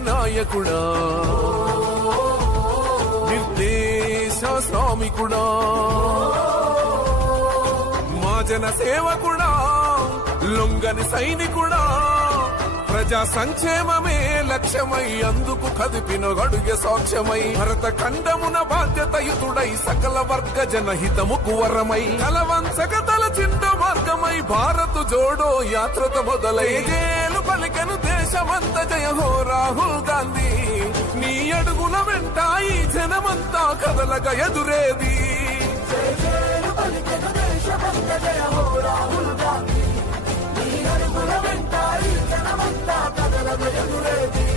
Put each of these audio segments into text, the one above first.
నాయకుడా నిర్దేశ శ్రామికుడా మా జన సేవకుడా లొంగని సైనికుడా ప్రజా సంక్షేమమే లక్ష్యమై అందుకు కదిపిన గడుగె సాక్ష్యమై భరత ఖండమున బాధ్యతయుతుడై సకల వర్గ జనహితముకు వరమై కలవంచక తల చింత మార్గమై భారత్ జోడో యాత్రత మొదలై జేలు పలికెను దేశమంత జయ హో రాహుల్ గాంధీ. నీ అడుగుల వెంట ఈ జనమంతా కదలగ ఎదురేది. ఎదురేది.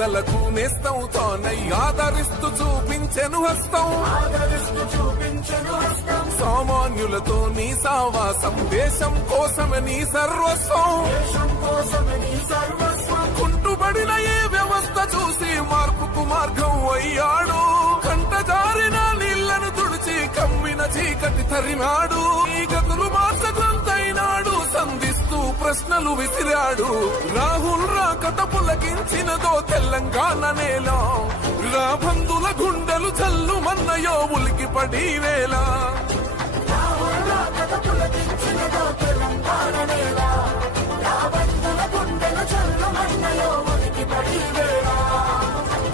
నేస్తం తానై ఆదరిస్తూ చూపించెను హస్తం. సామాన్యులతో నీ సావాసం దేశం కోసమే నీ సర్వస్వం. కుంటుబడిన ఏ వ్యవస్థ చూసి మార్పుకు మార్గం అయ్యాడు. కంట జారిన నీళ్ళను తుడిచి కమ్మిన చీకటి తరిమాడు. ఈ గతులు ప్రశ్నలు విసిరాడు. రాహుల్ రాకత పులకించినదో తెలంగాణ నేల. రాబంధుల గుండెలు చల్లు మన్నయో ఉలికి పడి వేళ.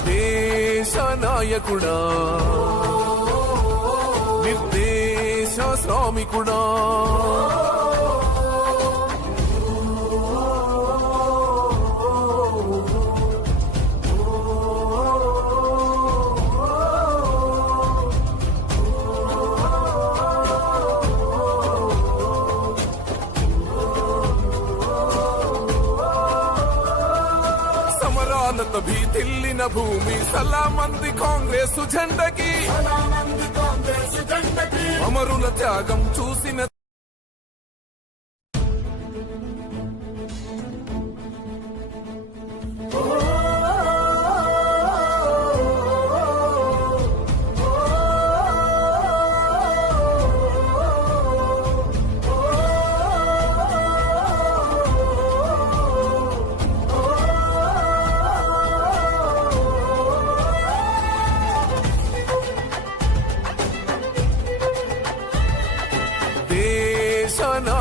దేశ నాయకుడా నిర్దేశ స్వామికుడా సమరాలత భీతిల్లిన భూమి సలామంది కాంగ్రెస్ జెండకి. అమరుల త్యాగం చూసిన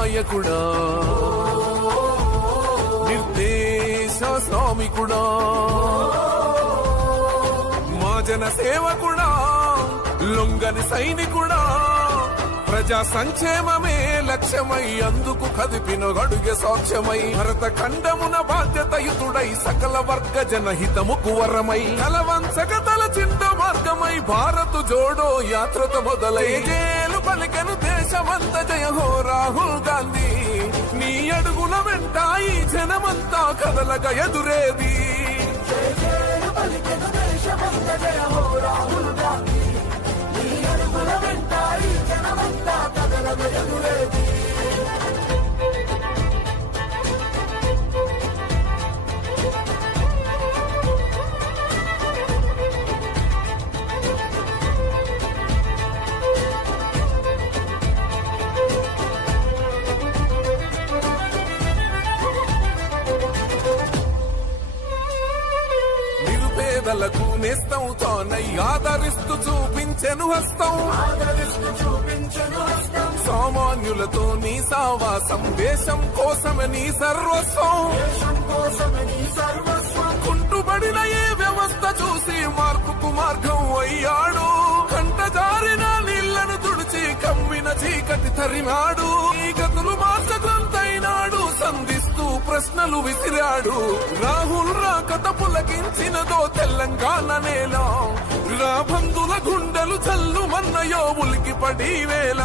నాయకుడా. నిర్దేశ స్వామికుడా మా జన సేవకుడా. లొంగని సైనికుడా. ప్రజా సంక్షేమమే లక్ష్యమై అందుకు కదిపిన గడుగె సాక్ష్యమై భరత ఖండమున బాధ్యతయుతుడై సకల వర్గ జనహితముకు వరమై. కలవంచక తల చింత మార్గమై భారత్ జోడో యాత్రత మొదలై జేలు పలికెను దేశమంత. జయ హో రాహుల్ గాంధీ. నీ అడుగుల వెంట ఈ జనమంతా కదలగ ఎదురేది. నిరుపేదలకు నేస్తం తానై ఆదరిస్తూ చూపించెను హస్తం. సామాన్యులతో నీ సావాసం దేశం కోసమే నీ సర్వస్వం. కుంటుబడిన ఏ వ్యవస్థ చూసి మార్పుకు మార్గం అయ్యాడు. కంట జారిన నీళ్ళను తుడిచి కమ్మిన చీకటి తరిమాడు. ఈ గతులు సంధిస్తూ ప్రశ్నలు విసిరాడు. రాహుల్ రాకత పులకించినదో తెలంగాణ నేల. రాబందుల గుండెలు చల్లు మన్నయో ఉలికి పడి వేళ.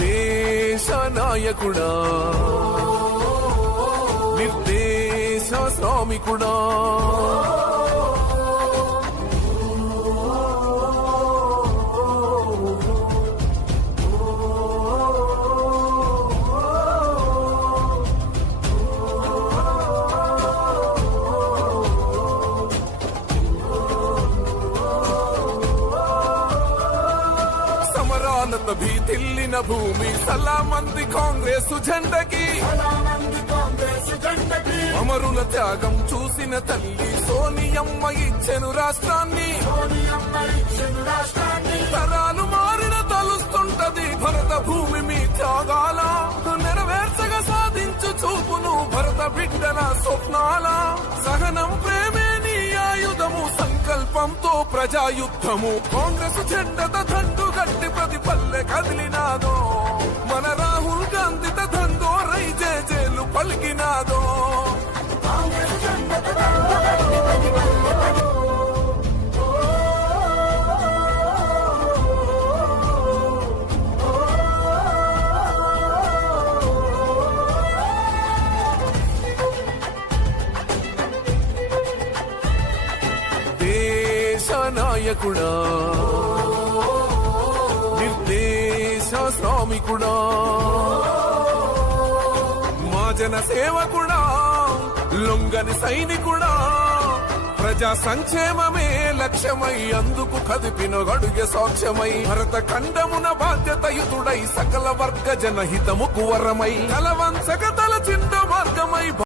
దేశ నాయకుడా నిర్దేశ స్వామికుడా భూమి సలామంది కాంగ్రెస్ జెండకి. అమరుల త్యాగం చూసిన తల్లి సోనియమ్మ ఇచ్చెను రాష్ట్రాన్ని. తరాలు మారిన తలుస్తుంటది భరత భూమి మీ త్యాగాల. నెరవేర్చగా సాధించు చూపును భరత బిడ్డల స్వప్నాల. సహనం ప్రేమే నీ ఆయుధము సంకల్పంతో ప్రజాయుద్ధము. కాంగ్రెస్ జెండత ప్రతి పల్లె కదిలినాదో? మన రాహుల్ గాంధీ దండో రై జేలు పలికినాదో? దేశ నాయకుడా దేశ శ్రామికుడా మా జన సేవకుడా? లొంగని సైనికుడా? ప్రజా సంక్షేమమే లక్ష్యమై అందుకు కదిపిన గడుగె సాక్ష్యమై భరత ఖండమున బాధ్యతయుతుడై సకల వర్గ జనహితముకు వరమై మార్గమై